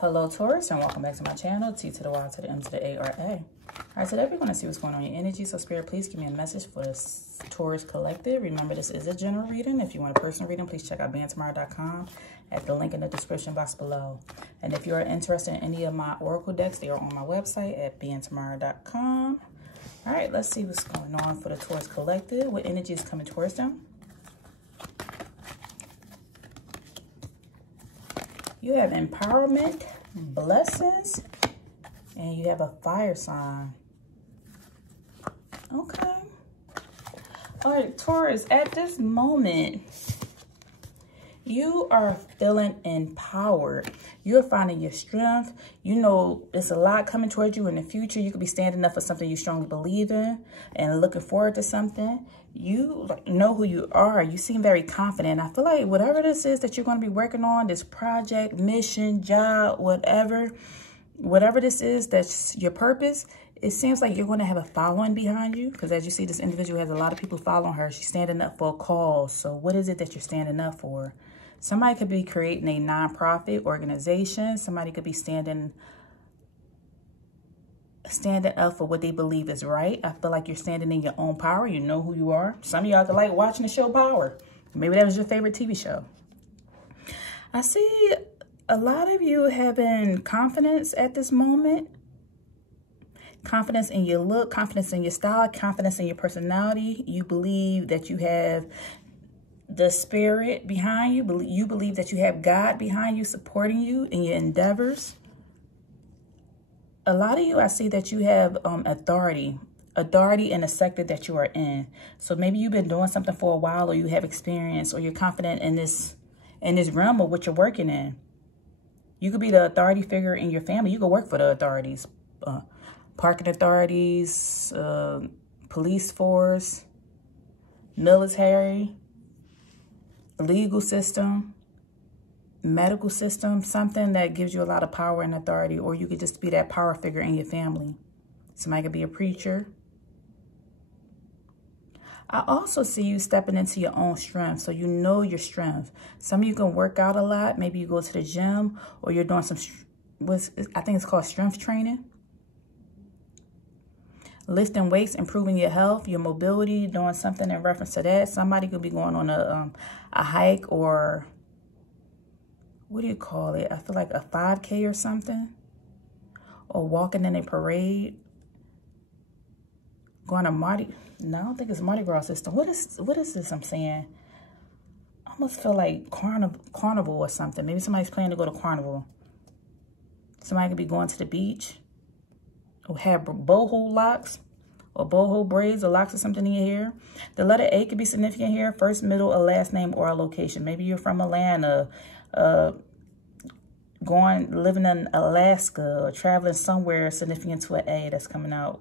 Hello Taurus, and welcome back to my channel, T to the Y to the M to the A or A. All right, today we're going to see what's going on in your energy. So Spirit, please give me a message for this Taurus collective. Remember, this is a general reading. If you want a personal reading, please check out beingtomorrow.com at the link in the description box below. And if you are interested in any of my oracle decks, they are on my website at beingtomorrow.com. All right, let's see what's going on for the Taurus collective. What energy is coming towards them? You have empowerment, blessings, and you have a fire sign. Okay. All right, Taurus, at this moment, you are feeling empowered. You're finding your strength. You know, there's a lot coming towards you in the future. You could be standing up for something you strongly believe in and looking forward to something. You know who you are. You seem very confident. I feel like whatever this is that you're going to be working on, this project, mission, job, whatever this is, that's your purpose, it seems like you're going to have a following behind you. Because as you see, this individual has a lot of people following her. She's standing up for a cause. So what is it that you're standing up for? Somebody could be creating a nonprofit organization. Somebody could be standing up for what they believe is right. I feel like you're standing in your own power. You know who you are. Some of y'all could like watching the show Power. Maybe that was your favorite TV show. I see a lot of you having confidence at this moment. Confidence in your look, confidence in your style, confidence in your personality. You believe that you have the spirit behind you. You believe that you have God behind you, supporting you in your endeavors. A lot of you, I see that you have authority in the sector that you are in. So maybe you've been doing something for a while, or you have experience, or you're confident in this realm of what you're working in. You could be the authority figure in your family. You could work for the authorities, parking authorities, police force, military, legal system, medical system, something that gives you a lot of power and authority. Or you could just be that power figure in your family. Somebody could be a preacher. I also see you stepping into your own strength. So you know your strength. Some of you can work out a lot. Maybe you go to the gym, or you're doing some, I think it's called strength training. Lifting weights, improving your health, your mobility, doing something in reference to that. Somebody could be going on a hike, or what do you call it? I feel like a 5K or something. Or walking in a parade. Going to no, I don't think it's Mardi Gras system. What is this I'm saying? I almost feel like carnival or something. Maybe somebody's planning to go to carnival. Somebody could be going to the beach. Or have boho locks, or boho braids, or locks or something in your hair. The letter A could be significant here. First, middle, a last name, or a location. Maybe you're from Atlanta, living in Alaska, or traveling somewhere significant to an A that's coming out.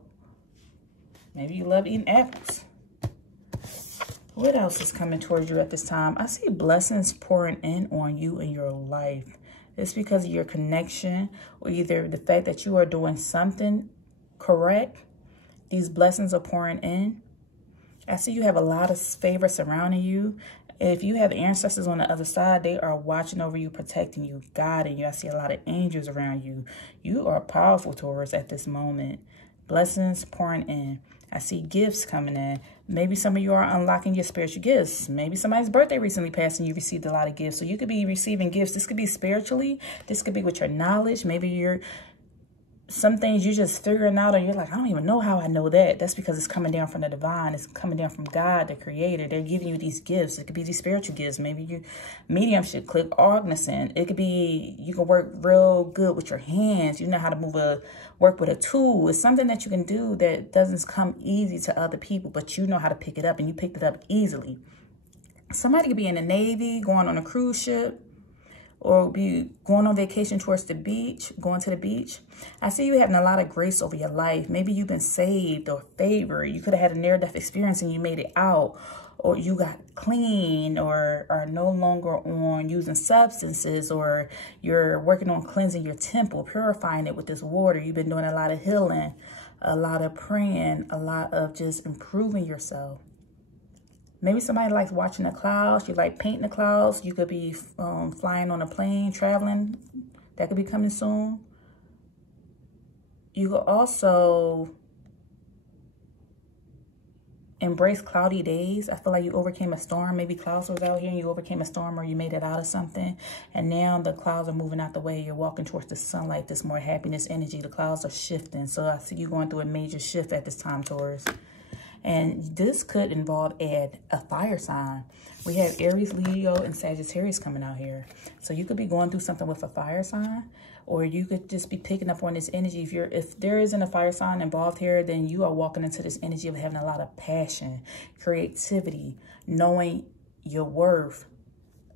Maybe you love eating apples. What else is coming towards you at this time? I see blessings pouring in on you in your life. It's because of your connection, or either the fact that you are doing something correct. These blessings are pouring in. I see you have a lot of favor surrounding you. If you have ancestors on the other side, they are watching over you, protecting you, guiding you. I see a lot of angels around you. You are powerful, Taurus, at this moment. Blessings pouring in. I see gifts coming in. Maybe some of you are unlocking your spiritual gifts. Maybe somebody's birthday recently passed and you received a lot of gifts. So you could be receiving gifts. This could be spiritually. This could be with your knowledge. Maybe some things you're just figuring out, and you're like, I don't even know how I know that. That's because it's coming down from the divine. It's coming down from God, the creator. They're giving you these gifts. It could be these spiritual gifts. Maybe your mediumship, click cognizant. It could be you can work real good with your hands. You know how to work with a tool. It's something that you can do that doesn't come easy to other people, but you know how to pick it up, and you picked it up easily. Somebody could be in the Navy, going on a cruise ship, or be going on vacation towards the beach, going to the beach. I see you having a lot of grace over your life. Maybe you've been saved or favored. You could have had a near-death experience and you made it out. Or you got clean, or are no longer on using substances, or you're working on cleansing your temple, purifying it with this water. You've been doing a lot of healing, a lot of praying, a lot of just improving yourself. Maybe somebody likes watching the clouds. You like painting the clouds. You could be flying on a plane, traveling That could be coming soon. You could also embrace cloudy days. I feel like you overcame a storm. Maybe clouds was out here and you overcame a storm, or you made it out of something. And now the clouds are moving out the way. You're walking towards the sunlight, this more happiness energy. The clouds are shifting. So I see you going through a major shift at this time, Taurus. And this could involve a fire sign. We have Aries, Leo, and Sagittarius coming out here. So you could be going through something with a fire sign, or you could just be picking up on this energy. If there isn't a fire sign involved here, then you are walking into this energy of having a lot of passion, creativity, knowing your worth.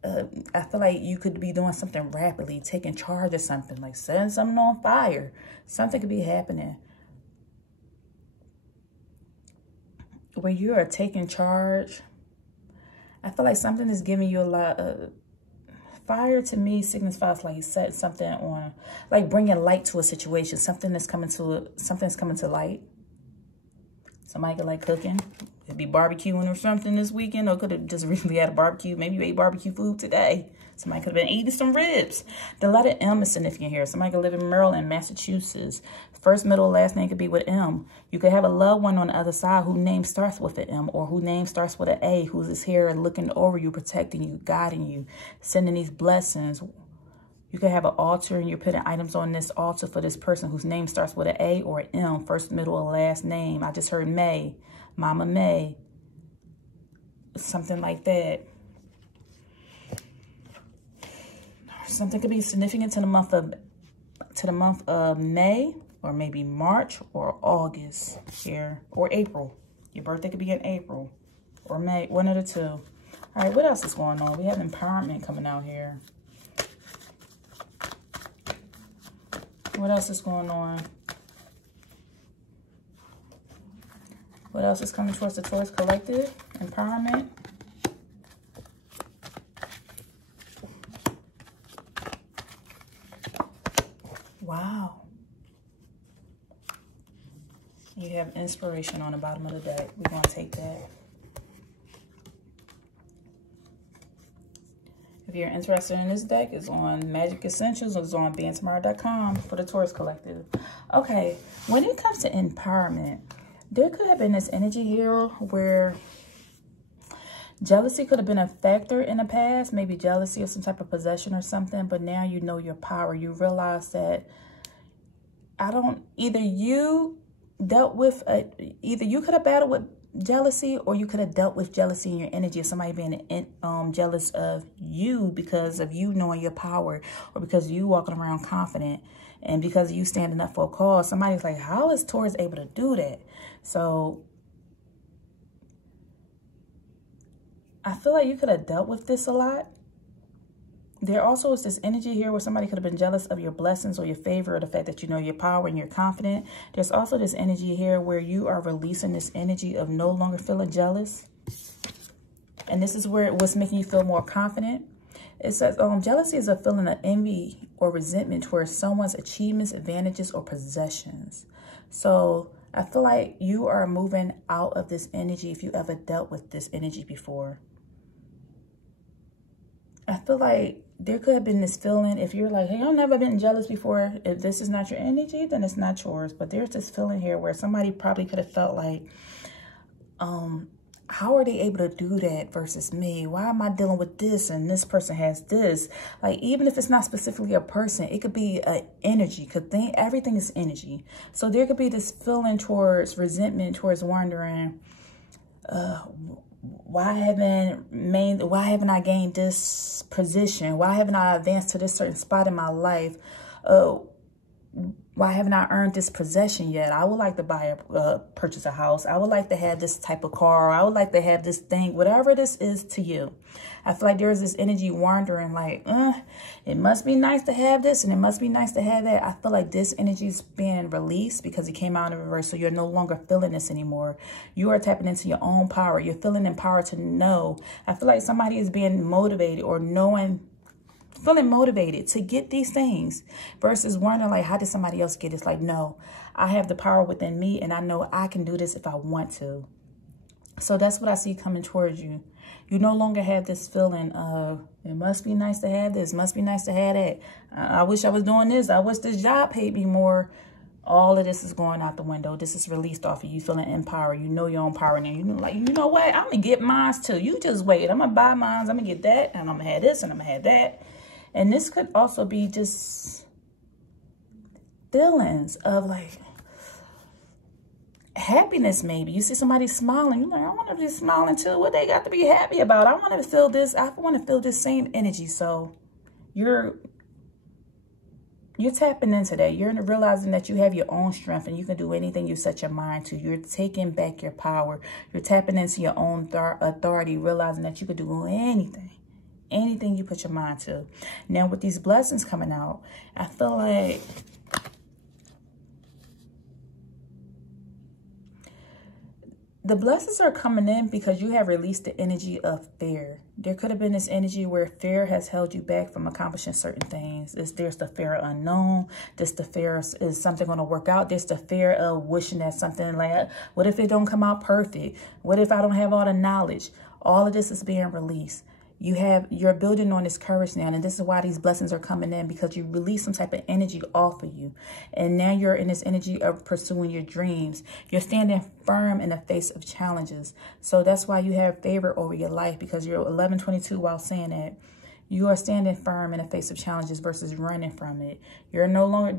I feel like you could be doing something rapidly, taking charge of something, like setting something on fire. Something could be happening where you are taking charge. I feel like something is giving you a lot of fire. To me signifies like setting something on, like bringing light to a situation. Something's coming to light. Somebody could like cooking. Could be barbecuing or something this weekend, or could have just recently had a barbecue. Maybe you ate barbecue food today. Somebody could have been eating some ribs. The letter M is significant here. Somebody could live in Maryland, Massachusetts. First, middle, last name could be with M. You could have a loved one on the other side whose name starts with an M, or whose name starts with an A, who's is here and looking over you, protecting you, guiding you, sending these blessings. You could have an altar and you're putting items on this altar for this person whose name starts with an A or an M, first, middle, or last name. I just heard May, Mama May, something like that. Something could be significant to the month of May, or maybe March or August here, or April. Your birthday could be in April or May, one of the two. All right, what else is going on? We have empowerment coming out here. What else is going on? What else is coming towards the Taurus Collective? Empowerment. Wow. You have inspiration on the bottom of the deck. We're going to take that. If you're interested in this deck, it's on Magic Essentials, or it's on BeingTomorrow.com for the Taurus Collective. Okay, when it comes to empowerment, there could have been this energy here where jealousy could have been a factor in the past, maybe jealousy of some type of possession or something, but now you know your power. You realize that either you could have battled with jealousy, or you could have dealt with jealousy in your energy of somebody being jealous of you because of you knowing your power, or because you walking around confident, and because you standing up for a cause. Somebody's like, how is Taurus able to do that? So I feel like you could have dealt with this a lot. There also is this energy here where somebody could have been jealous of your blessings or your favor, or the fact that you know your power and you're confident. There's also this energy here where you are releasing this energy of no longer feeling jealous. And this is where what's making you feel more confident. It says jealousy is a feeling of envy or resentment towards someone's achievements, advantages, or possessions. So I feel like you are moving out of this energy if you ever dealt with this energy before. I feel like there could have been this feeling, if you're like, hey, I've never been jealous before. If this is not your energy, then it's not yours. But there's this feeling here where somebody probably could have felt like, how are they able to do that versus me? Why am I dealing with this and this person has this? Like, even if it's not specifically a person, it could be an energy, because everything is energy. So there could be this feeling towards resentment, towards wondering, why haven't I gained this position? Why haven't I advanced to this certain spot in my life? Why haven't I earned this possession yet? I would like to purchase a house. I would like to have this type of car. I would like to have this thing, whatever this is to you. I feel like there's this energy wandering like, it must be nice to have this and it must be nice to have that. I feel like this energy is being released because it came out in reverse. So you're no longer feeling this anymore. You are tapping into your own power. You're feeling empowered to know. I feel like somebody is being motivated or feeling motivated to get these things versus wondering like, how did somebody else get it? It's like, no, I have the power within me and I know I can do this if I want to. So that's what I see coming towards you. You no longer have this feeling of, it must be nice to have this, must be nice to have that. I wish I was doing this. I wish this job paid me more. All of this is going out the window. This is released off of you, feeling empowered. You know your own power now. You know, like, you know what? I'm going to get mine too. You just wait. I'm going to buy mine. I'm going to get that. And I'm going to have this and I'm going to have that. And this could also be just feelings of like happiness maybe. You see somebody smiling. You're like, I want to be smiling too. What they got to be happy about? I want to feel this. I want to feel this same energy. So you're tapping into that. You're realizing that you have your own strength and you can do anything you set your mind to. You're taking back your power. You're tapping into your own authority, realizing that you could do anything you put your mind to. Now with these blessings coming out, I feel like the blessings are coming in because you have released the energy of fear. There could have been this energy where fear has held you back from accomplishing certain things. There's the fear of unknown. There's the fear of, is something going to work out? There's the fear of wishing that something like, what if it don't come out perfect? What if I don't have all the knowledge? All of this is being released. You're building on this courage now, and this is why these blessings are coming in, because you release some type of energy off of you. And now you're in this energy of pursuing your dreams. You're standing firm in the face of challenges. So that's why you have favor over your life, because you're 1122 while saying that. You are standing firm in the face of challenges versus running from it. You're no longer,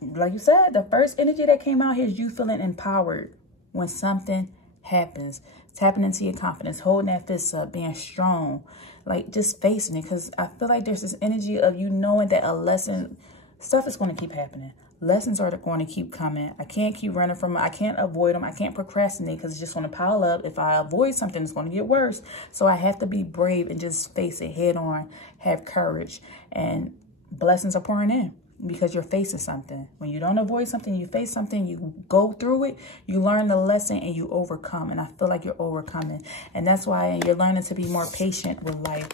like you said, the first energy that came out here is you feeling empowered when something happens. Tapping into your confidence, holding that fist up, being strong, like just facing it. Because I feel like there's this energy of you knowing that a lesson, stuff is going to keep happening. Lessons are going to keep coming. I can't keep running from them. I can't avoid them. I can't procrastinate because it's just going to pile up. If I avoid something, it's going to get worse. So I have to be brave and just face it head on, have courage, and blessings are pouring in. Because you're facing something. When you don't avoid something, you face something, you go through it, you learn the lesson and you overcome. And I feel like you're overcoming. And that's why you're learning to be more patient with life.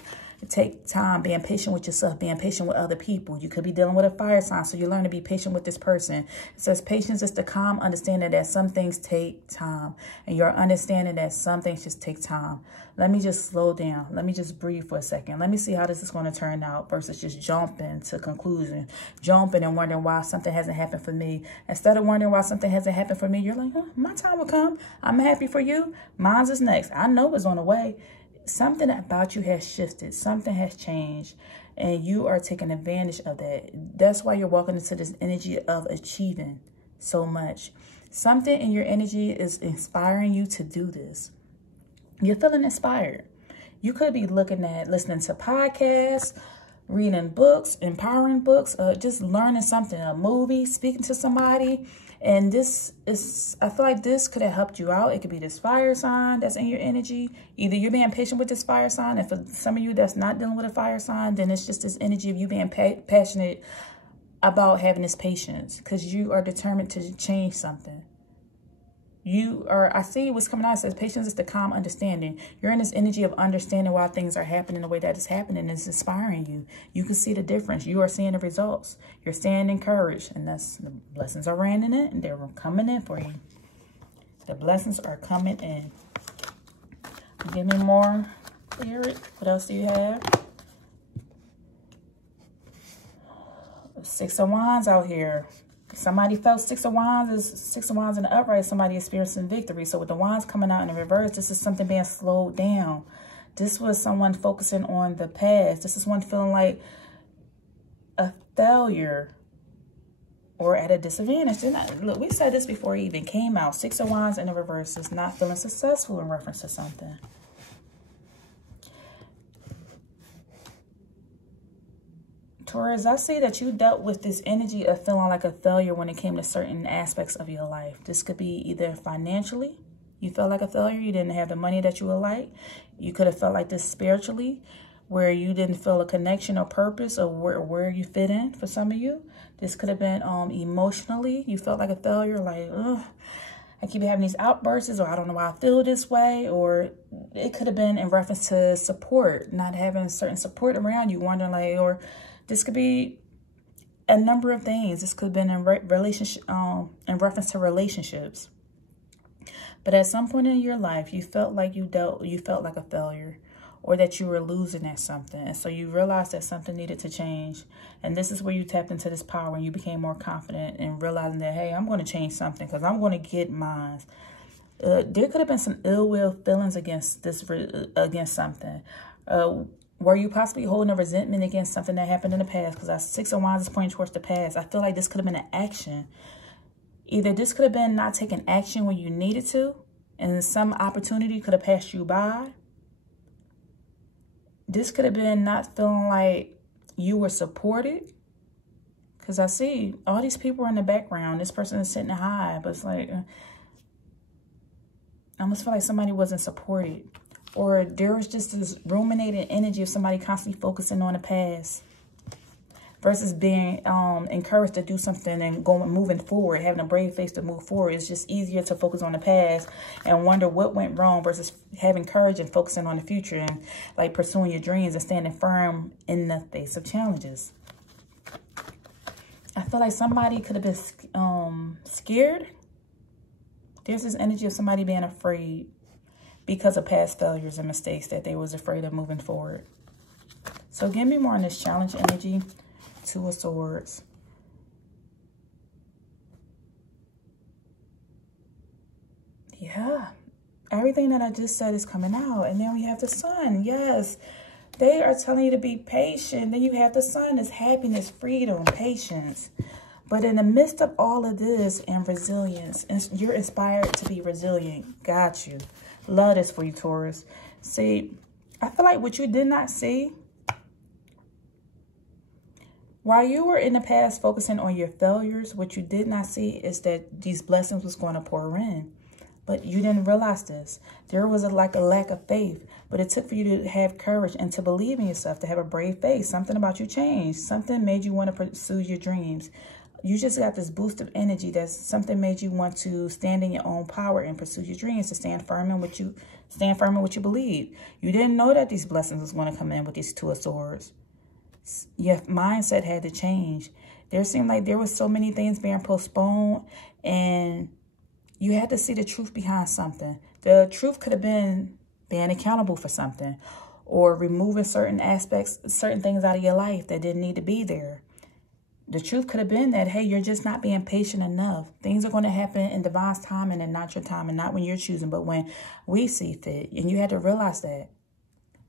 Take time, being patient with yourself, being patient with other people. You could be dealing with a fire sign, so you learn to be patient with this person. It says patience is the calm understanding that some things take time. And you're understanding that some things just take time. Let me just slow down. Let me just breathe for a second. Let me see how this is going to turn out versus just jumping to conclusion. Jumping and wondering why something hasn't happened for me. Instead of wondering why something hasn't happened for me, you're like, oh, my time will come. I'm happy for you. Mine's is next. I know it's on the way. Something about you has shifted. Something has changed. And you are taking advantage of that. That's why you're walking into this energy of achieving so much. Something in your energy is inspiring you to do this. You're feeling inspired. You could be listening to podcasts, reading books, empowering books, just learning something, a movie, speaking to somebody. And this is, I feel like this could have helped you out. It could be this fire sign that's in your energy. Either you're being patient with this fire sign, and for some of you that's not dealing with a fire sign, then it's just this energy of you being passionate about having this patience because you are determined to change something. I see what's coming out. It says patience is the calm understanding. You're in this energy of understanding why things are happening the way that it's happening. It's inspiring you. You can see the difference. You are seeing the results. You're staying encouraged. And that's the blessings are raining in and they're coming in for you. The blessings are coming in. Give me more, Spirit. What else do you have? Six of Wands out here. Somebody felt Six of Wands in the upright. Somebody experiencing victory. So with the Wands coming out in the reverse, this is something being slowed down. This was someone focusing on the past. This is one feeling like a failure or at a disadvantage. Look, we said this before it even came out. Six of Wands in the reverse is not feeling successful in reference to something. Taurus, I see that you dealt with this energy of feeling like a failure when it came to certain aspects of your life. This could be either financially, you felt like a failure, you didn't have the money that you would like. You could have felt like this spiritually, where you didn't feel a connection or purpose or where you fit in for some of you. This could have been emotionally, you felt like a failure, like, ugh, I keep having these outbursts, or I don't know why I feel this way. Or it could have been in reference to support, not having certain support around you, wondering like, or this could be a number of things. This could have been in relationship, in reference to relationships. But at some point in your life, you felt like you felt like a failure, or that you were losing at something. And so you realized that something needed to change. And this is where you tapped into this power and you became more confident in realizing that, hey, I'm going to change something because I'm going to get mine. There could have been some ill will feelings against something. Were you possibly holding a resentment against something that happened in the past? Because our 6 of Wands is pointing towards the past. I feel like this could have been an action. Either this could have been not taking action when you needed to, and some opportunity could have passed you by. This could have been not feeling like you were supported. Because I see all these people in the background. This person is sitting high. But it's like, I almost feel like somebody wasn't supported. Or there was just this ruminating energy of somebody constantly focusing on the past. Versus being encouraged to do something and moving forward, having a brave face to move forward. It's just easier to focus on the past and wonder what went wrong versus having courage and focusing on the future and like pursuing your dreams and standing firm in the face of challenges. I feel like somebody could have been scared. There's this energy of somebody being afraid because of past failures and mistakes that they was afraid of moving forward. So give me more on this challenge energy. 2 of Swords. Yeah. Everything that I just said is coming out. And then we have the Sun. Yes. They are telling you to be patient. Then you have the Sun. It's happiness, freedom, patience. But in the midst of all of this and resilience, and you're inspired to be resilient. Got you. Love this for you, Taurus. See, I feel like what you did not see, while you were in the past focusing on your failures, what you did not see is that these blessings was going to pour in. But you didn't realize this. There was a lack of faith. But it took for you to have courage and to believe in yourself, to have a brave faith. Something about you changed. Something made you want to pursue your dreams. You just got this boost of energy. That something made you want to stand in your own power and pursue your dreams, to stand firm in what you believe. You didn't know that these blessings was going to come in with these 2 of Swords. Your mindset had to change. There seemed like there was so many things being postponed, and you had to see the truth behind something. The truth could have been being accountable for something, or removing certain aspects, certain things out of your life that didn't need to be there. The truth could have been that, hey, you're just not being patient enough. Things are going to happen in divine timing and not your time, and not when you're choosing, but when we see fit. And you had to realize that.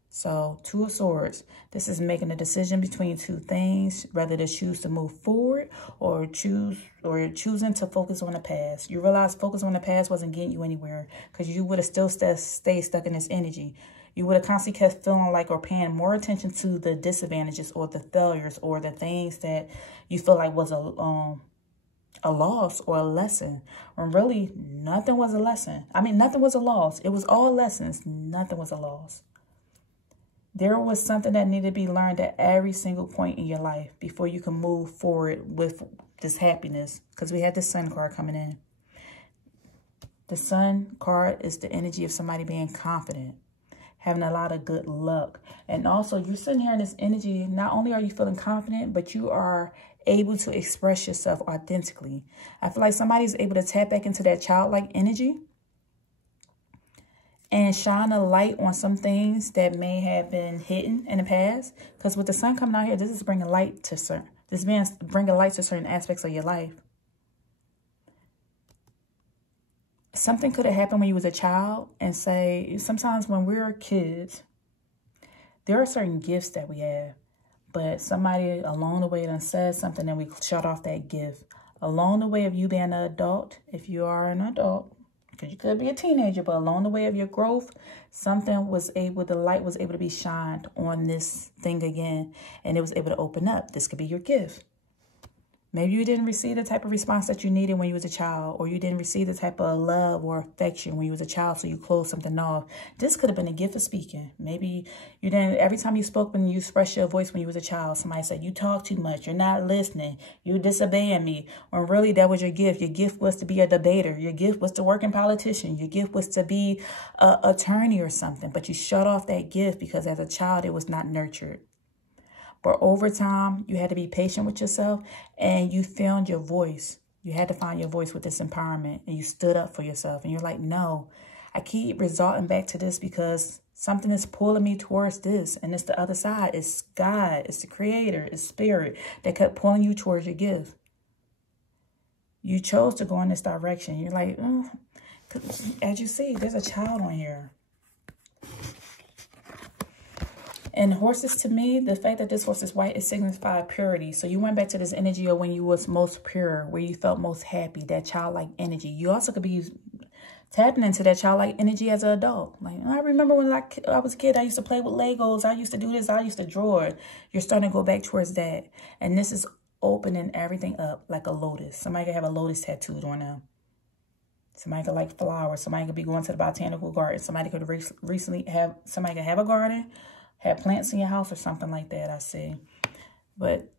So 2 of Swords, this is making a decision between 2 things, whether to choose to move forward or choosing to focus on the past. You realize focus on the past wasn't getting you anywhere, because you would have still stayed stuck in this energy. You would have constantly kept feeling like, or paying more attention to the disadvantages or the failures or the things that you feel like was a loss or a lesson, when really nothing was a lesson. I mean, nothing was a loss. It was all lessons. Nothing was a loss. There was something that needed to be learned at every single point in your life before you can move forward with this happiness. Because we had the Sun card coming in. The Sun card is the energy of somebody being confident, having a lot of good luck. And also, you're sitting here in this energy. Not only are you feeling confident, but you are able to express yourself authentically. I feel like somebody's able to tap back into that childlike energy and shine a light on some things that may have been hidden in the past. Because with the Sun coming out here, this is bringing light to bringing light to certain aspects of your life. Something could have happened when you was a child, and say, sometimes when we're kids, there are certain gifts that we have, but somebody along the way done said something and we shut off that gift. Along the way of you being an adult, if you are an adult, because you could be a teenager, but along the way of your growth, the light was able to be shined on this thing again, and it was able to open up. This could be your gift. Maybe you didn't receive the type of response that you needed when you was a child, or you didn't receive the type of love or affection when you was a child, so you closed something off. This could have been a gift of speaking. Maybe you didn't, every time you spoke, when you expressed your voice when you was a child, somebody said, you talk too much, you're not listening, you're disobeying me. When really that was your gift. Your gift was to be a debater. Your gift was to work in politician. Your gift was to be an attorney or something, but you shut off that gift because as a child, it was not nurtured. But over time, you had to be patient with yourself, and you found your voice. You had to find your voice with this empowerment, and you stood up for yourself. And you're like, no, I keep resorting back to this because something is pulling me towards this. And it's the other side. It's God. It's the creator. It's spirit that kept pulling you towards your gift. You chose to go in this direction. You're like, oh. As you see, there's a child on here. And horses, to me, the fact that this horse is white, it signifies purity. So you went back to this energy of when you was most pure, where you felt most happy, that childlike energy. You also could be tapping into that childlike energy as an adult. Like, I remember when I was a kid, I used to play with Legos. I used to do this. I used to draw it. You're starting to go back towards that. And this is opening everything up like a lotus. Somebody could have a lotus tattooed on them. Somebody could like flowers. Somebody could be going to the botanical garden. Somebody could somebody could have a garden, have plants in your house or something like that, I see. But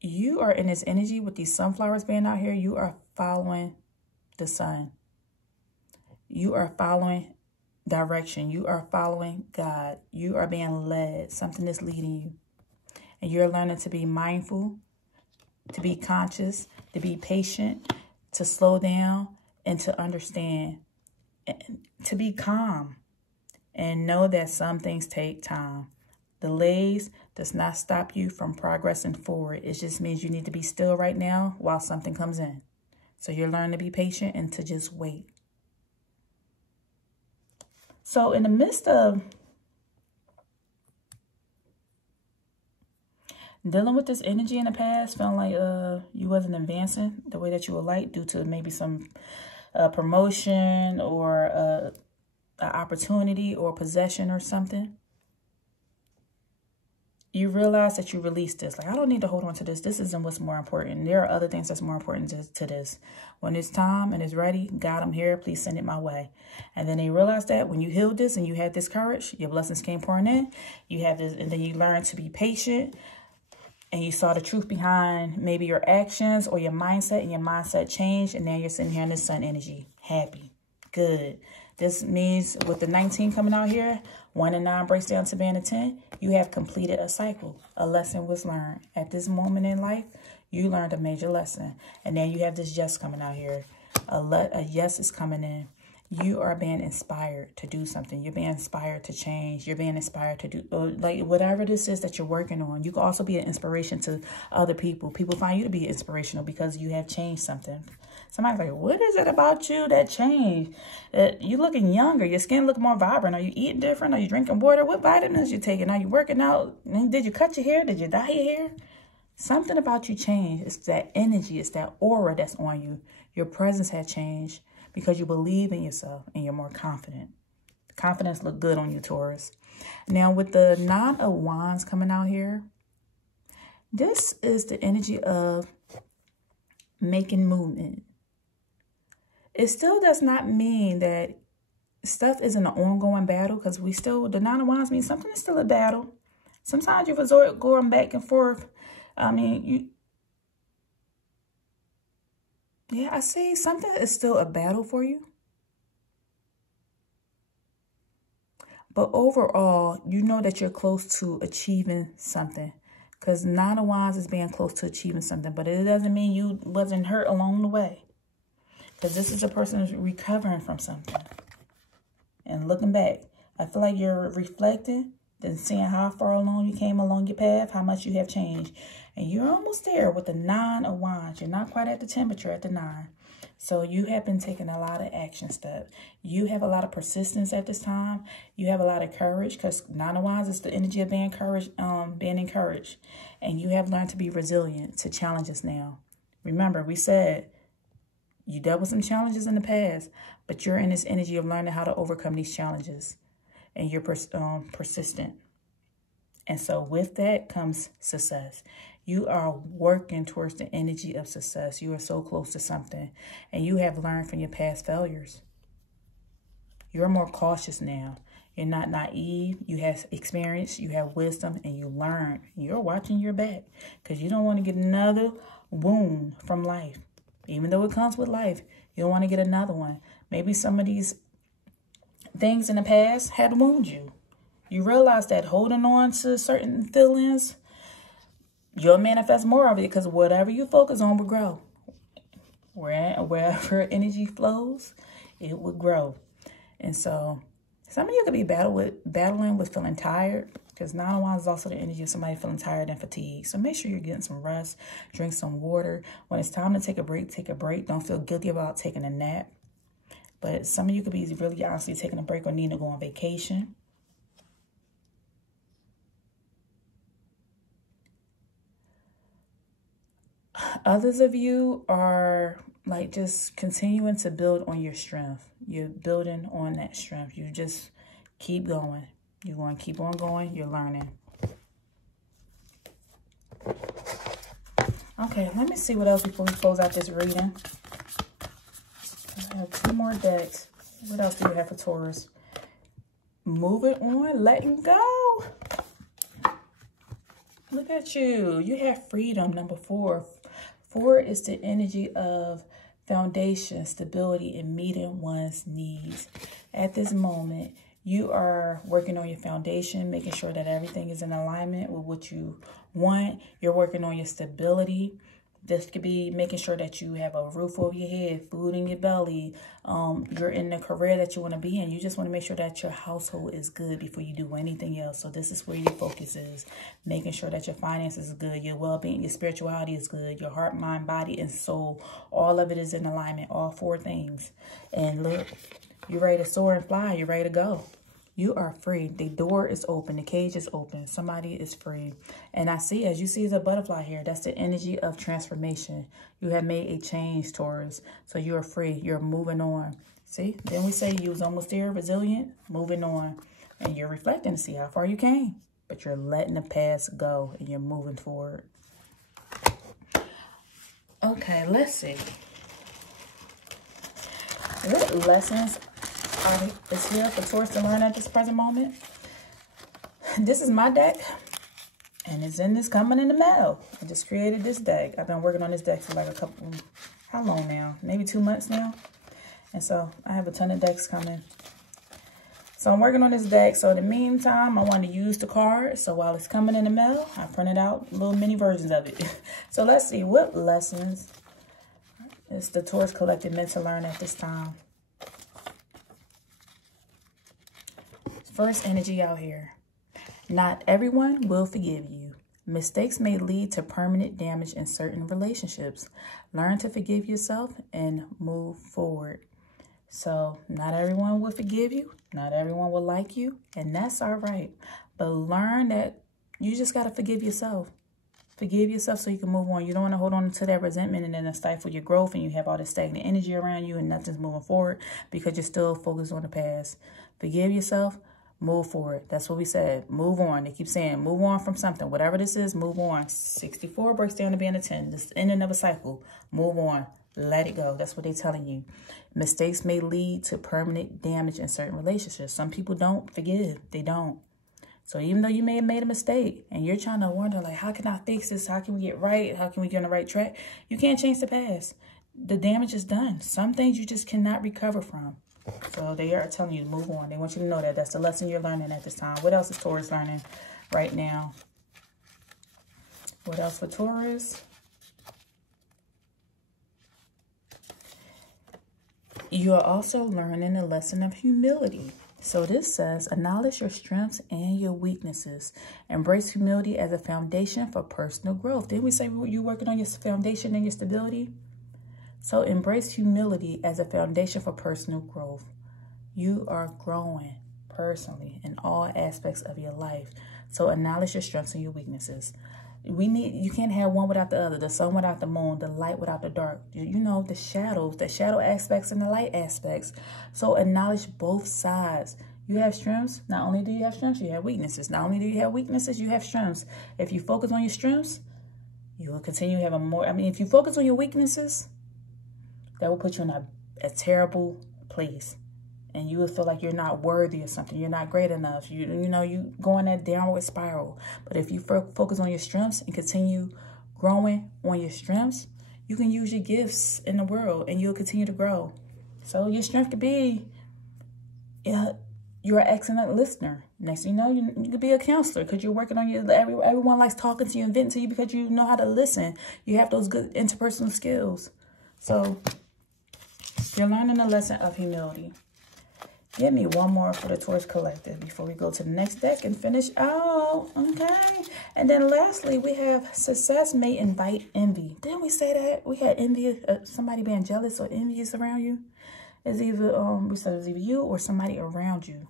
you are in this energy with these sunflowers being out here. You are following the sun. You are following direction. You are following God. You are being led. Something is leading you. And you're learning to be mindful, to be conscious, to be patient, to slow down, and to understand, and to be calm. And know that some things take time. Delays does not stop you from progressing forward. It just means you need to be still right now while something comes in. So you're learning to be patient and to just wait. So in the midst of dealing with this energy in the past, feeling like you wasn't advancing the way that you would like due to maybe some promotion or an opportunity or possession or something, you realize that you released this. Like, I don't need to hold on to this. This isn't what's more important. There are other things that's more important to this. When it's time and it's ready, God, I'm here. Please send it my way. And then you realize that when you healed this and you had this courage, your blessings came pouring in. You have this, and then you learned to be patient. And you saw the truth behind maybe your actions or your mindset, and your mindset changed. And now you're sitting here in this sun energy. Happy. Good. This means with the 19 coming out here, 1 and 9 breaks down to being a 10. You have completed a cycle. A lesson was learned. At this moment in life, you learned a major lesson. And now you have this yes coming out here. A yes is coming in. You are being inspired to do something. You're being inspired to change. You're being inspired to do, like, whatever this is that you're working on. You can also be an inspiration to other people. People find you to be inspirational because you have changed something. Somebody's like, what is it about you that changed? You looking younger. Your skin look more vibrant. Are you eating different? Are you drinking water? What vitamins you taking? Are you working out? Did you cut your hair? Did you dye your hair? Something about you changed. It's that energy. It's that aura that's on you. Your presence had changed. Because you believe in yourself and you're more confident. Confidence look good on you, Taurus. Now, with the 9 of Wands coming out here, this is the energy of making movement. It still does not mean that stuff isn't an ongoing battle, because the 9 of Wands means something is still a battle. Sometimes you resort going back and forth. I mean, yeah, I see something is still a battle for you. But overall, you know that you're close to achieving something. Because 9 of Wands is being close to achieving something. But it doesn't mean you wasn't hurt along the way. Because this is a person who's recovering from something. And looking back, I feel like you're reflecting, then seeing how far along you came along your path, how much you have changed. And you're almost there with the 9 of Wands. You're not quite at the 10, but you're at the 9. So you have been taking a lot of action steps. You have a lot of persistence at this time. You have a lot of courage, because 9 of Wands is the energy of being encouraged. And you have learned to be resilient to challenges now. Remember, we said you dealt with some challenges in the past, but you're in this energy of learning how to overcome these challenges. And you're persistent. And so with that comes success. You are working towards the energy of success. You are so close to something. And you have learned from your past failures. You're more cautious now. You're not naive. You have experience. You have wisdom. And you learn. You're watching your back. Because you don't want to get another wound from life. Even though it comes with life, you don't want to get another one. Maybe some of these things in the past had wounded you. You realize that holding on to certain feelings you'll manifest more of it, because whatever you focus on will grow. Wherever energy flows, it will grow. And so some of you could be battling with feeling tired, because 9 of Wands is also the energy of somebody feeling tired and fatigued. So make sure you're getting some rest, drink some water. When it's time to take a break, take a break. Don't feel guilty about taking a nap. But some of you could be really honestly taking a break or needing to go on vacation. Others of you are like just continuing to build on your strength. You're building on that strength. You just keep going. You're going to keep on going. You're learning. Okay, let me see what else before we close out this reading. I have 2 more decks. What else do you have for Taurus? Moving on, letting go. Look at you. You have freedom, number 4. 4 is the energy of foundation, stability, and meeting one's needs. At this moment, you are working on your foundation, making sure that everything is in alignment with what you want. You're working on your stability. This could be making sure that you have a roof over your head, food in your belly. You're in the career that you want to be in. You just want to make sure that your household is good before you do anything else. So this is where your focus is. Making sure that your finances is good, your well-being, your spirituality is good, your heart, mind, body, and soul. All of it is in alignment, all 4 things. And look, you're ready to soar and fly. You're ready to go. You are free. The door is open. The cage is open. Somebody is free. And I see, as you see, the butterfly here. That's the energy of transformation. You have made a change, Taurus. So you are free. You're moving on. See? Then we say you was almost there, resilient, moving on. And you're reflecting to see how far you came. But you're letting the past go and you're moving forward. Okay, let's see. What lessons is here for Taurus to learn at this present moment? This is my deck, and it's in this coming in the mail. I just created this deck. I've been working on this deck for like a couple, how long now? Maybe 2 months now. And so I have a ton of decks coming. So I'm working on this deck. So in the meantime, I want to use the card. So while it's coming in the mail, I printed out little mini versions of it. So let's see, what lessons is the Taurus collective meant to learn at this time? First energy out here. Not everyone will forgive you. Mistakes may lead to permanent damage in certain relationships. Learn to forgive yourself and move forward. So not everyone will forgive you. Not everyone will like you. And that's all right. But learn that you just got to forgive yourself. Forgive yourself so you can move on. You don't want to hold on to that resentment and then stifle your growth and you have all this stagnant energy around you and nothing's moving forward because you're still focused on the past. Forgive yourself. Move forward. That's what we said. Move on. They keep saying move on from something. Whatever this is, move on. 64 breaks down to being a 10. This is the ending of a cycle. Move on. Let it go. That's what they're telling you. Mistakes may lead to permanent damage in certain relationships. Some people don't forgive. They don't. So even though you may have made a mistake and you're trying to wonder, like, how can I fix this? How can we get right? How can we get on the right track? You can't change the past. The damage is done. Some things you just cannot recover from. So they are telling you to move on. They want you to know that. That's the lesson you're learning at this time. What else is Taurus learning right now? What else for Taurus? You are also learning the lesson of humility. So this says, acknowledge your strengths and your weaknesses. Embrace humility as a foundation for personal growth. Didn't we say you're working on your foundation and your stability? So embrace humility as a foundation for personal growth. You are growing personally in all aspects of your life. So acknowledge your strengths and your weaknesses. You can't have one without the other, the sun without the moon, the light without the dark. You know, the shadows, the shadow aspects and the light aspects. So acknowledge both sides. You have strengths. Not only do you have strengths, you have weaknesses. Not only do you have weaknesses, you have strengths. If you focus on your strengths, you will continue having more. I mean, if you focus on your weaknesses, that will put you in a terrible place. And you will feel like you're not worthy or something. You're not great enough. You know, you go in that downward spiral. But if you focus on your strengths and continue growing on your strengths, you can use your gifts in the world and you'll continue to grow. So your strength could be, you you're an excellent listener. Next thing you know, you could be a counselor because you're working on your, everyone likes talking to you and venting to you because you know how to listen. You have those good interpersonal skills. So you're learning a lesson of humility. Give me one more for the Taurus Collective before we go to the next deck and finish out. Okay. And then lastly, we have success may invite envy. Didn't we say that? We had envy, somebody being jealous or envious around you. It's either, we said it's either you or somebody around you.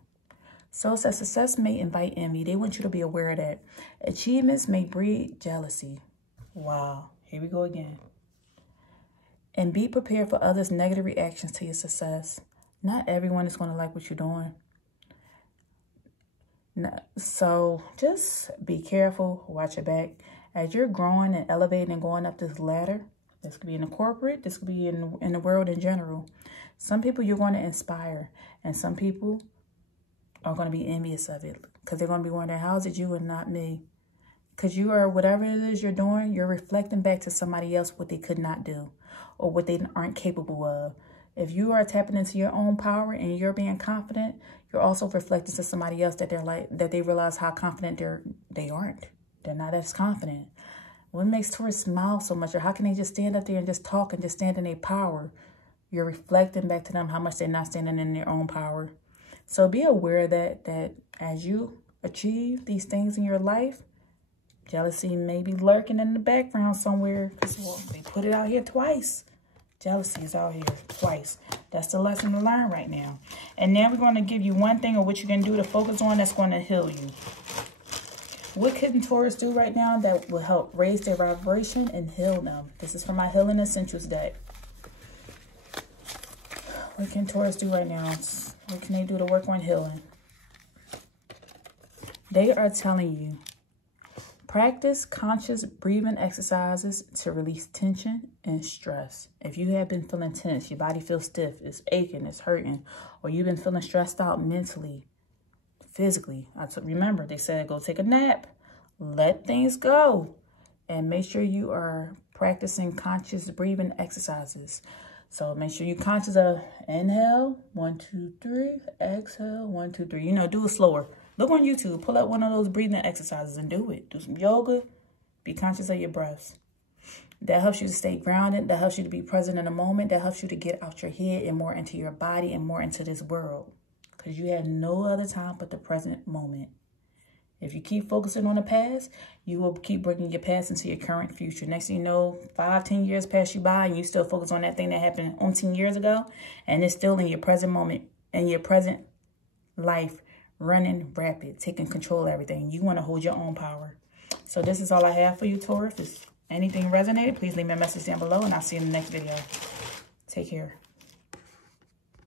So it says success may invite envy. They want you to be aware of that. Achievements may breed jealousy. Wow. Here we go again. And be prepared for others' negative reactions to your success. Not everyone is going to like what you're doing. No, so just be careful. Watch your back. As you're growing and elevating and going up this ladder, this could be in the corporate, this could be in the world in general. Some people you're going to inspire, and some people are going to be envious of it because they're going to be wondering, how is it you and not me? Because you are, whatever it is you're doing, you're reflecting back to somebody else what they could not do or what they aren't capable of. If you are tapping into your own power and you're being confident, you're also reflecting to somebody else that they're like, that they realize how confident they aren't. They're not as confident. What makes Taurus smile so much, or how can they just stand up there and just talk and just stand in their power? You're reflecting back to them how much they're not standing in their own power. So be aware that as you achieve these things in your life, jealousy may be lurking in the background somewhere because they put it out here twice. Jealousy is out here twice. That's the lesson to learn right now. And now we're going to give you one thing of what you can do to focus on that's going to heal you. What can Taurus do right now that will help raise their vibration and heal them? This is from my Healing Essentials deck. What can Taurus do right now? What can they do to work on healing? They are telling you, practice conscious breathing exercises to release tension and stress. If you have been feeling tense, your body feels stiff, it's aching, it's hurting, or you've been feeling stressed out mentally, physically. Remember, they said go take a nap, let things go, and make sure you are practicing conscious breathing exercises. So make sure you're conscious of inhale, 1, 2, 3, exhale, 1, 2, 3. You know, do it slower. Look on YouTube, pull up one of those breathing exercises and do it. Do some yoga, be conscious of your breaths. That helps you to stay grounded. That helps you to be present in the moment. That helps you to get out your head and more into your body and more into this world. Because you have no other time but the present moment. If you keep focusing on the past, you will keep bringing your past into your current future. Next thing you know, 5, 10 years pass you by and you still focus on that thing that happened 10 years ago. And it's still in your present moment, in your present life, running rapid, taking control of everything. You want to hold your own power. So this is all I have for you, Taurus. If anything resonated, please leave me a message down below and I'll see you in the next video. Take care.